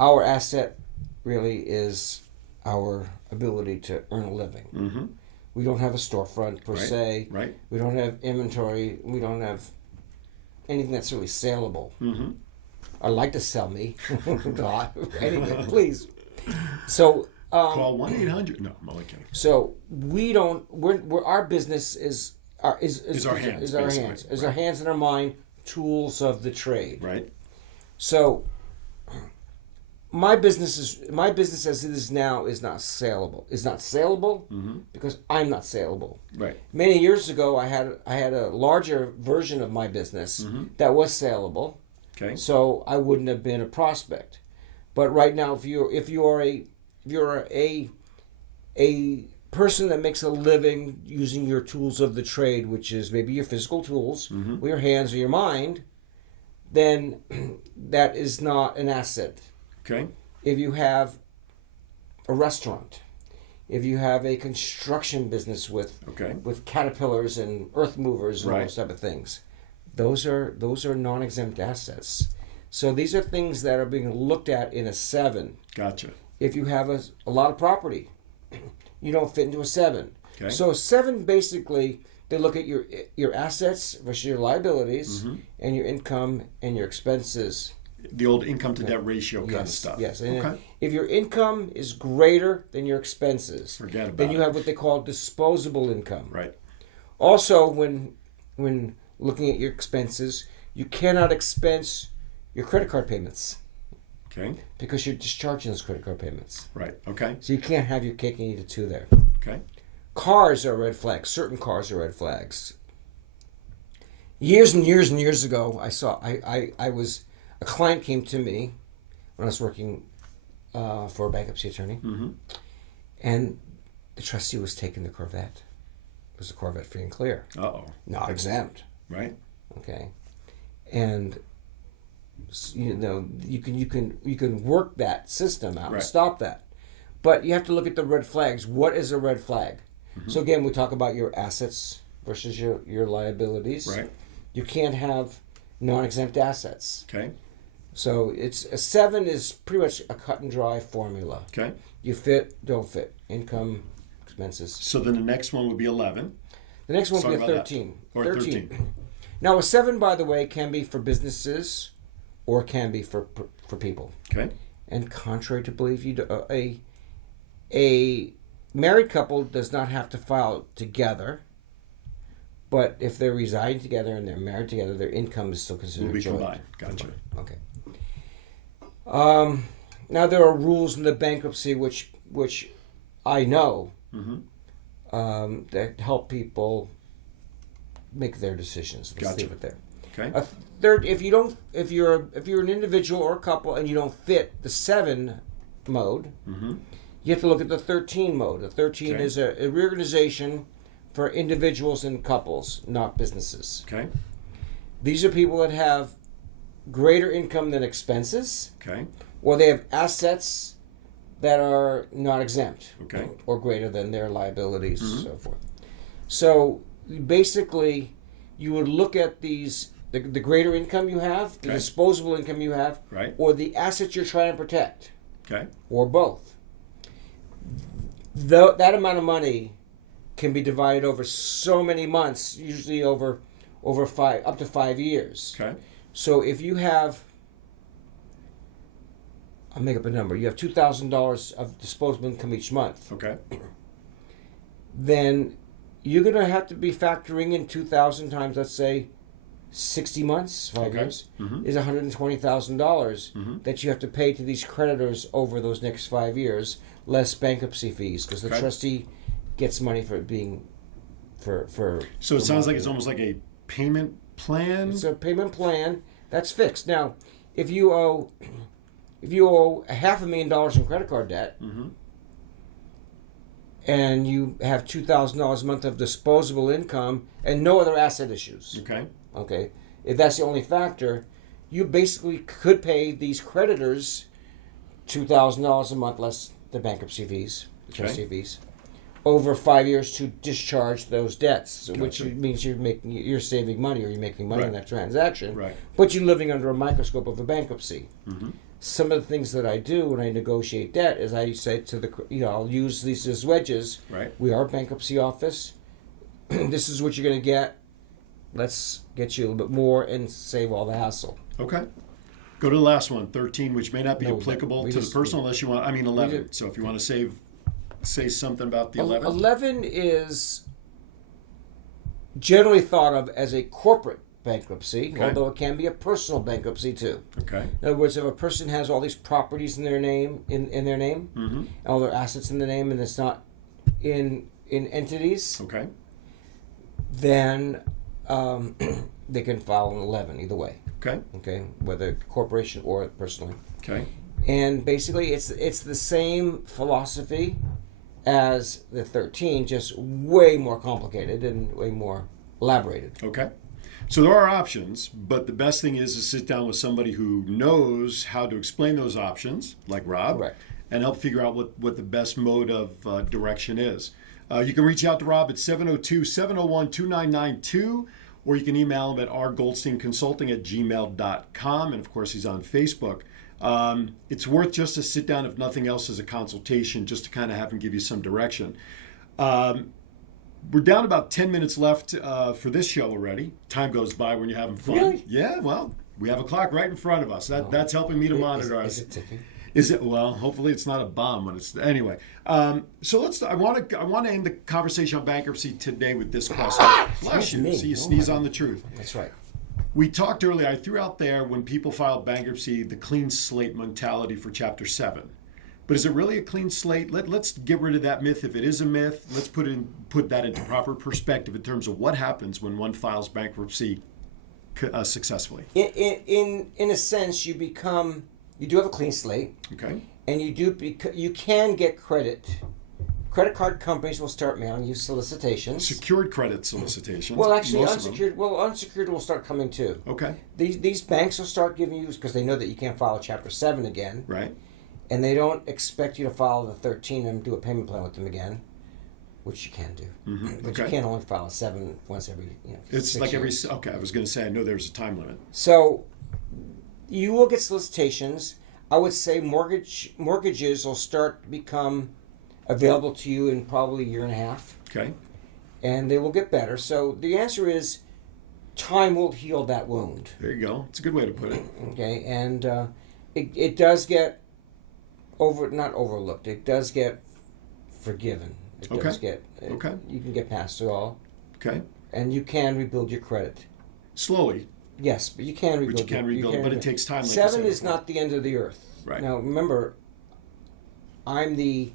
Our asset really is our ability to earn a living. Mm-hmm. We don't have a storefront per se. Right. We don't have inventory. We don't have anything that's really saleable. Mm-hmm. I'd like to sell me. God, anything, please. So call 1-800. No, I'm only kidding. So we don't. We're our business is our hands. Is our hands and our mind tools of the trade. Right. So my business as it is now is not saleable. Because I'm not saleable. Right. Many years ago, I had a larger version of my business that was saleable. Okay. So I wouldn't have been a prospect. But right now, if you're a person that makes a living using your tools of the trade, which is maybe your physical tools, or your hands or your mind, then that is not an asset. Okay. If you have a restaurant, if you have a construction business with caterpillars and earth movers and all those type of things, those are non-exempt assets. So these are things that are being looked at in a 7. Gotcha. If you have a lot of property, you don't fit into a 7. Okay. So a 7, basically, they look at your assets versus your liabilities and your income and your expenses. The old income to debt ratio kind of stuff. Yes. And if your income is greater than your expenses, forget about then you have what they call disposable income. Right. Also, when looking at your expenses, you cannot expense your credit card payments. Okay. Because you're discharging those credit card payments. Right. Okay. So you can't have your cake and eat it too there. Okay. Cars are red flags. Certain cars are red flags. Years and years and years ago, a client came to me when I was working for a bankruptcy attorney, and the trustee was taking the Corvette. It was a Corvette free and clear. Uh-oh. Not exempt. Right. Okay. And you can work that system out and stop that, but you have to look at the red flags. What is a red flag? So again, we talk about your assets versus your liabilities. Right. You can't have non-exempt assets. Okay. So it's a 7 is pretty much a cut and dry formula. Okay. You fit, don't fit. Income, expenses. So then the next one would be 11. The next one would be a 13. Or 13. Now a 7, by the way, can be for businesses or can be for people. Okay. And contrary to belief, a married couple does not have to file together, but if they're residing together and they're married together, their income is still considered joint. Combined. Gotcha. Okay. Now there are rules in the bankruptcy which I know that help people make their decisions. Let's Gotcha. leave it there. Okay. A third, if you're an individual or a couple and you don't fit the 7 mode, you have to look at the 13 mode. The 13 Okay. is a reorganization for individuals and couples, not businesses. Okay. These are people that have greater income than expenses, Okay. or they have assets that are not exempt, Okay. or greater than their liabilities, so forth. So basically, you would look at these the greater income you have, the Okay. disposable income you have, Right. or the assets you're trying to protect, Okay. or both. That amount of money can be divided over so many months, usually over up to 5 years. Okay. So if you have, I'll make up a number, you have $2,000 of disposable income each month, Okay. then you're going to have to be factoring in 2,000 times, let's say, 60 months, 5 Okay. years, Mhm. is $120,000 Mhm. that you have to pay to these creditors over those next 5 years, less bankruptcy fees, because the Okay. trustee gets money for it being for. So it for sounds like marketing. it's almost like a payment plan. It's a payment plan that's fixed. Now, if you owe $500,000 in credit card debt, Mhm. and you have $2,000 a month of disposable income and no other asset issues, Okay. okay, if that's the only factor, you basically could pay these creditors $2,000 a month less the bankruptcy fees, the Okay. trustee fees, over 5 years to discharge those debts, which Gotcha. means you're saving money, or you're making money in Right. that transaction, Right. but you're living under a microscope of a bankruptcy. Mhm. Some of the things that I do when I negotiate debt is I say to I'll use these as wedges. Right. We are a bankruptcy office. This is what you're going to get. Let's get you a little bit more and save all the hassle. Okay. Go to the last one, 13, which may not be No, applicable we to just- the personal unless you want, 11. did- So if you want to say something about the 11. 11 is generally thought of as a corporate bankruptcy, Okay. although it can be a personal bankruptcy too. Okay. In other words, if a person has all these properties in their name, Mm-hmm. all their assets in the name, and it's not in entities, Okay. then they can file an 11 either way. Okay. Okay, whether corporation or personally. Okay. And basically, it's the same philosophy as the 13, just way more complicated and way more elaborated. Okay. So there are options, but the best thing is to sit down with somebody who knows how to explain those options, like Rob, Correct. and help figure out what the best mode of direction is. You can reach out to Rob at 702-701-2992, or you can email him at rgoldsteinconsulting@gmail.com. And of course, he's on Facebook. It's worth just to sit down, if nothing else, as a consultation, just to kind of have him give you some direction. We're down about 10 minutes left for this show already. Time goes by when you're having fun. Really? Yeah, well, we have a clock right in front of us. That's helping me to monitor us. Is it ticking? Is it? Well, hopefully it's not a bomb when it's anyway. So I want to end the conversation on bankruptcy today with this question. Bless you. me. See, you Oh, sneeze my on the truth. That's right. We talked earlier. I threw out there when people file bankruptcy the clean slate mentality for Chapter 7. But is it really a clean slate? Let's get rid of that myth. If it is a myth, let's put that into proper perspective in terms of what happens when one files bankruptcy successfully. In a sense, you do have a clean slate, Okay. and you can get credit. Credit card companies will start mailing you solicitations. Secured credit solicitations. Well, actually, most of them. unsecured will start coming too. Okay. These banks will start giving you, because they know that you can't file a Chapter 7 again, Right. and they don't expect you to file the 13 and do a payment plan with them again, which you can do. Mhm. But Okay. you can't only file a 7 once every It's 6 like years. okay, I was going to say, I know there's a time limit. So you will get solicitations. I would say mortgages will start to become available to you in probably a year and a half, Okay. and they will get better. So the answer is time will heal that wound. There you go. It's a good way to put it. Okay, and it does get not overlooked. It does get forgiven. It Okay. does get Okay. You can get past it all, Okay. and you can rebuild your credit. Slowly, Yes, but you can rebuild. but you can rebuild, but it takes time. Like you 7 said is before. not the end of the earth. Right. Now remember, I'm the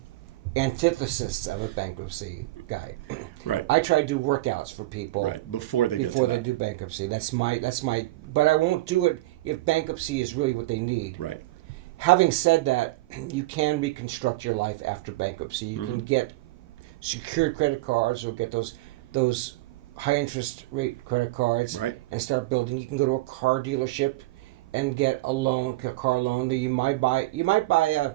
antithesis of a bankruptcy guy. Right. I try to do workouts for people Right. Before they do bankruptcy. That's my. But I won't do it if bankruptcy is really what they need. Right. Having said that, you can reconstruct your life after bankruptcy. You can get secured credit cards or get those high interest rate credit cards and start building. You can go to a car dealership and get a car loan that you might buy a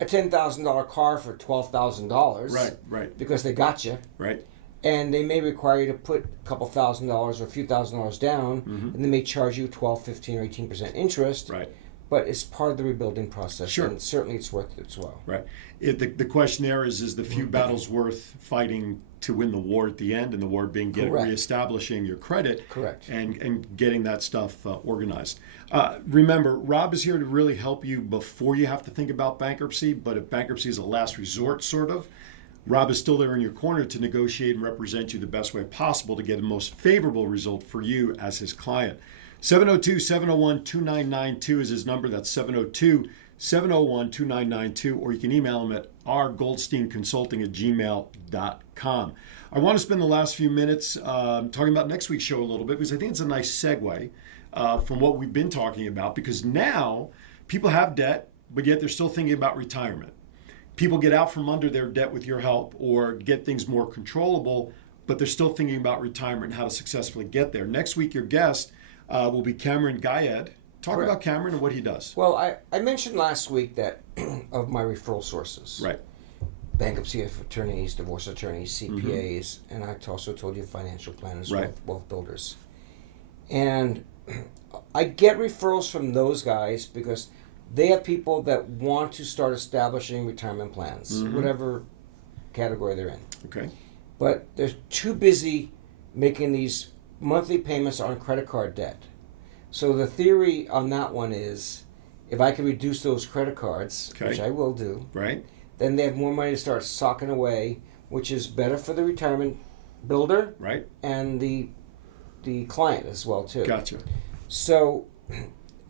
$10,000 car for $12,000. Right. Because they got you. Right. And they may require you to put a couple $1,000s or a few $1,000s down, and they may charge you 12, 15, or 18% interest. Right. But it's part of the rebuilding process, Sure. and certainly it's worth it as well. Right. The question there is the few battles worth fighting to win the war at the end, and the war being reestablishing your credit. Correct. And getting that stuff organized. Remember, Rob is here to really help you before you have to think about bankruptcy, but if bankruptcy is a last resort, sort of, Rob is still there in your corner to negotiate and represent you the best way possible to get the most favorable result for you as his client. 702-701-2992 is his number. That's 702-701-2992. Or you can email him at rgoldsteinconsulting@gmail.com. I want to spend the last few minutes talking about next week's show a little bit because I think it's a nice segue from what we've been talking about, because now people have debt, but yet they're still thinking about retirement. People get out from under their debt with your help or get things more controllable, but they're still thinking about retirement and how to successfully get there. Next week, your guest will be Cameron Guyed. Talk about Cameron and what he does. Well, I mentioned last week that of my referral sources. Right. Bankruptcy attorneys, divorce attorneys, CPAs, and I also told you financial planners, wealth builders. And I get referrals from those guys because they have people that want to start establishing retirement plans, whatever category they're in. Okay. But they're too busy making these monthly payments on credit card debt. So the theory on that one is, if I can reduce those credit cards, which I will do, then they have more money to start socking away, which is better for the retirement builder and the client as well too. Gotcha. So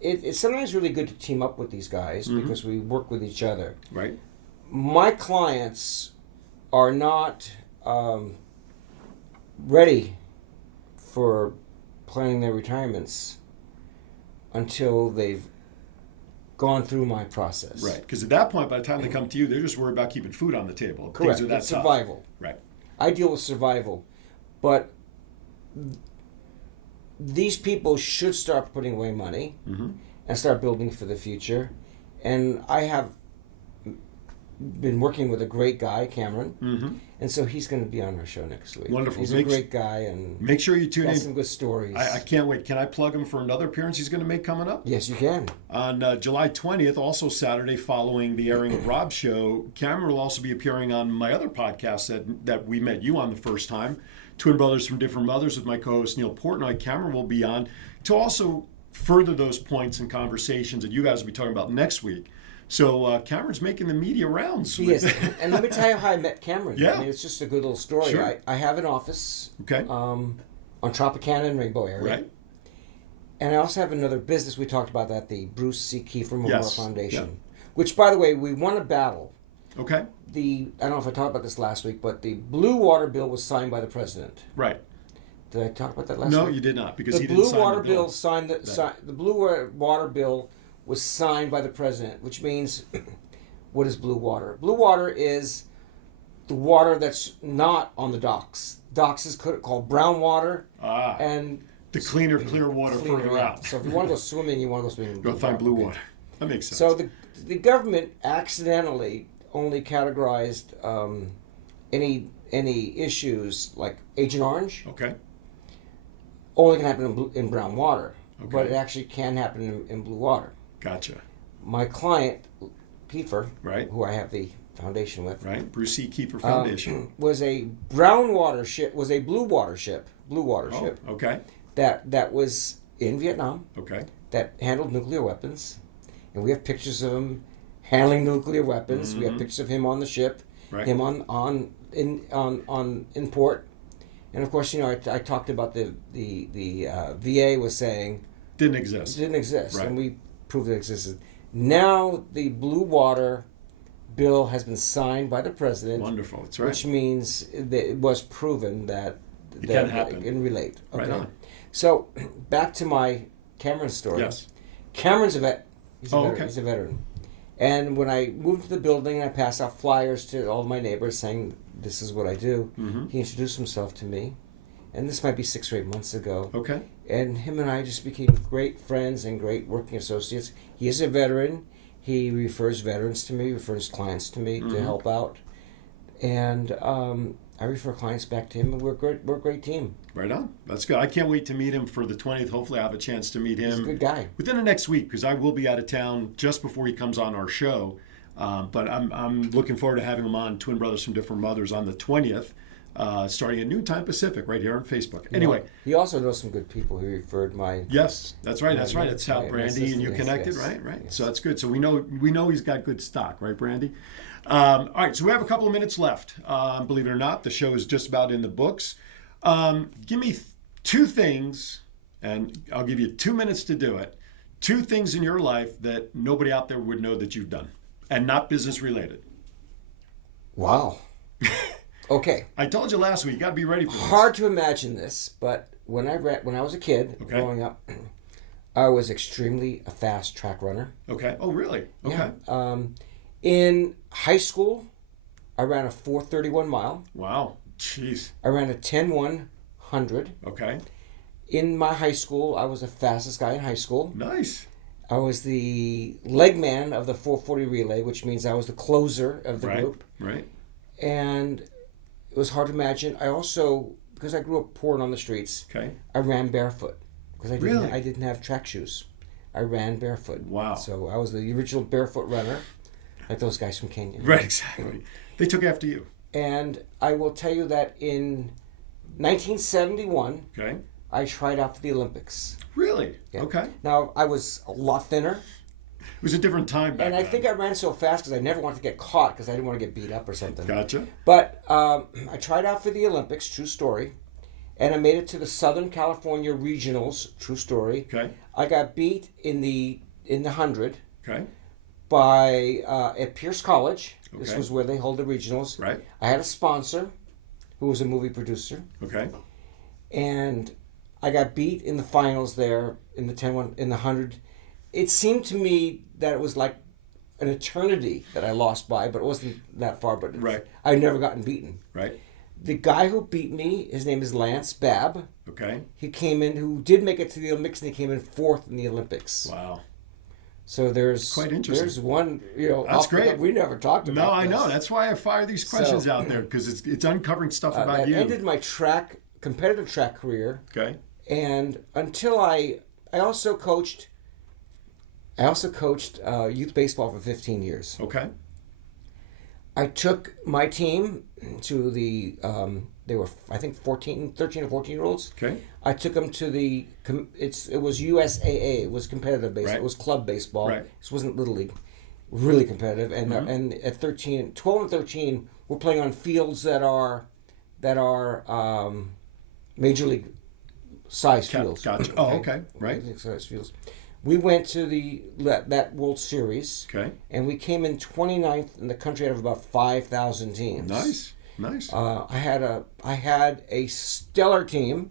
it's sometimes really good to team up with these guys because we work with each other. Right. My clients are not ready for planning their retirements until they've gone through my process. Right. Because at that point, by the time they come to you, they're just worried about keeping food on the table. Correct. Things are that It's survival. Right. I deal with survival. But these people should start putting away money and start building for the future. And I have been working with a great guy, Cameron, and so he's going to be on our show next week. Wonderful. He's a great guy, and make sure you tune in. Some good stories. I can't wait. Can I plug him for another appearance he's going to make coming up? Yes, you can. On July 20th, also Saturday, following the airing of Rob's show, Cameron will also be appearing on my other podcast that we met you on the first time, Twin Brothers from Different Mothers, with my co-host Neil Portnoy. Cameron will be on to also further those points and conversations that you guys will be talking about next week. So Cameron's making the media rounds. He is. And let me tell you how I met Cameron. Yeah. I mean, it's just a good little story. Sure. I have an office on Tropicana and Rainbow area. Right. And I also have another business. We talked about that, the Bruce C. Kiefer Memorial Foundation, Yeah. which, by the way, we won a battle. Okay. I don't know if I talked about this last week, but the Blue Water Bill was signed by the president. Right. Did I talk about that last week? No, you did not, because the he didn't sign Blue Water the bill. Bill signed the Blue Water Bill was signed by the president, which means, what is blue water? Blue water is the water that's not on the docks. Docks is called brown water, and the cleaner, clear water further out. So if you want to go swimming, you want to go swimming. Go find blue water. That makes sense. So the government accidentally only categorized any issues like Agent Orange. Okay. Only can happen in brown water, Okay. but it actually can happen in blue water. Gotcha. My client, Kiefer, Right. who I have the foundation with, Right. Bruce C. Kiefer Foundation. was a brown water ship, was a blue water ship Okay. that was in Vietnam, Okay. that handled nuclear weapons, and we have pictures of him handling nuclear weapons. We have pictures of him on the ship, him in port, and of course, I talked about the VA was saying Didn't exist. Right. Right. And we proved it existed. Now the blue water bill has been signed by the president. Wonderful. That's right. Which means that it was proven that It can happen. it can relate. Okay. Right on. So back to my Cameron story. Yes. Cameron's a vet. He's a veteran. Okay. He's a veteran. And when I moved to the building, I passed out flyers to all my neighbors saying, "This is what I do." Mm-hmm. He introduced himself to me, and this might be 6 or 8 months ago. Okay. And him and I just became great friends and great working associates. He is a veteran. He refers veterans to me, refers clients to me to help out, and I refer clients back to him, and we're a great team. Right on. That's good. I can't wait to meet him for the 20th. Hopefully, I have a chance to meet him. He's a good guy. Within the next week, because I will be out of town just before he comes on our show. But I'm looking forward to having him on, Twin Brothers from Different Mothers, on the 20th, starting at noon time Pacific, right here on Facebook. Anyway. He also knows some good people. He referred my... Yes, that's right. That's right. That's how my Brandy and you assistant, connected, yes, right? yes. So that's good. So we know he's got good stock, right, Brandy? All right, so we have a couple of minutes left. Believe it or not, the show is just about in the books. Give me two things, and I'll give you 2 minutes to do it. 2 things in your life that nobody out there would know that you've done, and not business related. Wow. Okay. I told you last week, you got to be ready for this. Hard to imagine this, but when I was a kid growing up, I was extremely a fast track runner. Okay. Oh, really? Okay. Yeah. In high school, I ran a 4:31 mile. Wow. Jeez. I ran a 10:100. Okay. In my high school, I was the fastest guy in high school. Nice. I was the leg man of the 440 relay, which means I was the closer of the group. Right. And it was hard to imagine. I also, because I grew up poor and on the streets, Okay. I ran barefoot because Really? I didn't have track shoes. I ran barefoot. Wow. So I was the original barefoot runner, like those guys from Kenya. Right, exactly. They took after you. And I will tell you that in 1971, Okay. I tried out for the Olympics. Really? Yeah. Okay. Now, I was a lot thinner. It was a different time back And I then. think I ran so fast because I never wanted to get caught because I didn't want to get beat up or something. Gotcha. But I tried out for the Olympics, true story. And I made it to the Southern California Regionals, true story. Okay. I got beat in the 100 Okay. by at Pierce College. This Okay. was where they hold the regionals. Right. I had a sponsor who was a movie producer. Okay. And I got beat in the finals there in the 10-1, in the 100. It seemed to me that it was like an eternity that I lost by, but it wasn't that far. But Right. I'd never gotten beaten. Right. The guy who beat me, his name is Lance Babb. Okay. He came in, who did make it to the Olympics, and he came in 4th in the Olympics. Wow. So there's Quite interesting. There's one, That's great. We never talked about. No, I this. know. That's why I fire these questions So- out there, because it's uncovering stuff about that you. ended my competitive track career. Okay. And until I also coached youth baseball for 15 years. Okay. I took my team to the they were, I think, 13 or 14-year-olds. Okay. I took them to it was USAA. It was competitive baseball. Right. It was club baseball. Right. This wasn't Little League. Really competitive. And Mm-hmm. and at 12 and 13, we're playing on fields that are major league size fields. Gotcha. Oh, okay. Right. Major league size fields. We went to that World Series. Okay. And we came in 29th in the country out of about 5,000 teams. Nice. Nice. I had a stellar team,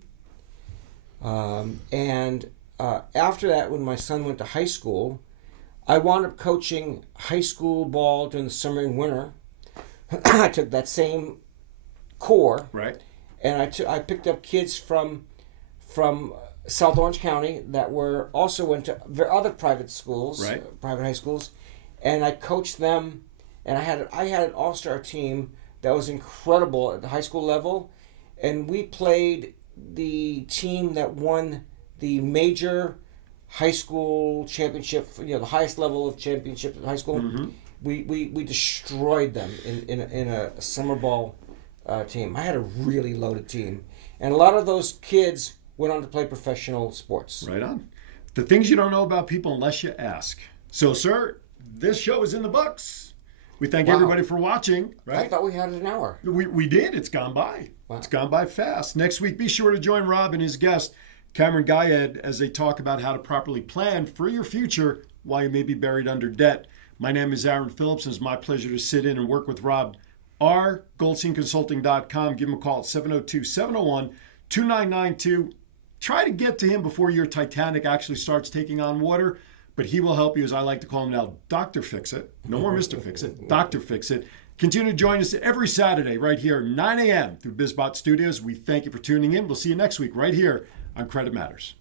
and after that, when my son went to high school, I wound up coaching high school ball during the summer and winter. I took that same core, Right. and I picked up kids from South Orange County that also went to other private schools, Right. Private high schools, and I coached them. And I had an all-star team that was incredible at the high school level, and we played the team that won the major high school championship, the highest level of championship in high school. Mm-hmm. We destroyed them in a summer ball team. I had a really loaded team, and a lot of those kids went on to play professional sports. Right on. The things you don't know about people unless you ask. So, sir, this show is in the books. We thank Wow. everybody for watching. Right? I thought we had an hour. We did. It's gone by. Wow. It's gone by fast. Next week, be sure to join Rob and his guest, Cameron Guyed, as they talk about how to properly plan for your future while you may be buried under debt. My name is Aaron Phillips, and it's my pleasure to sit in and work with Rob R. GoldsteinConsulting.com. Give him a call at 702-701-2992. Try to get to him before your Titanic actually starts taking on water, but he will help you, as I like to call him now, Dr. Fix-It. No more Mr. Fix-It, Dr. Fix-It. Continue to join us every Saturday right here, 9 a.m. through BizBot Studios. We thank you for tuning in. We'll see you next week right here on Credit Matters.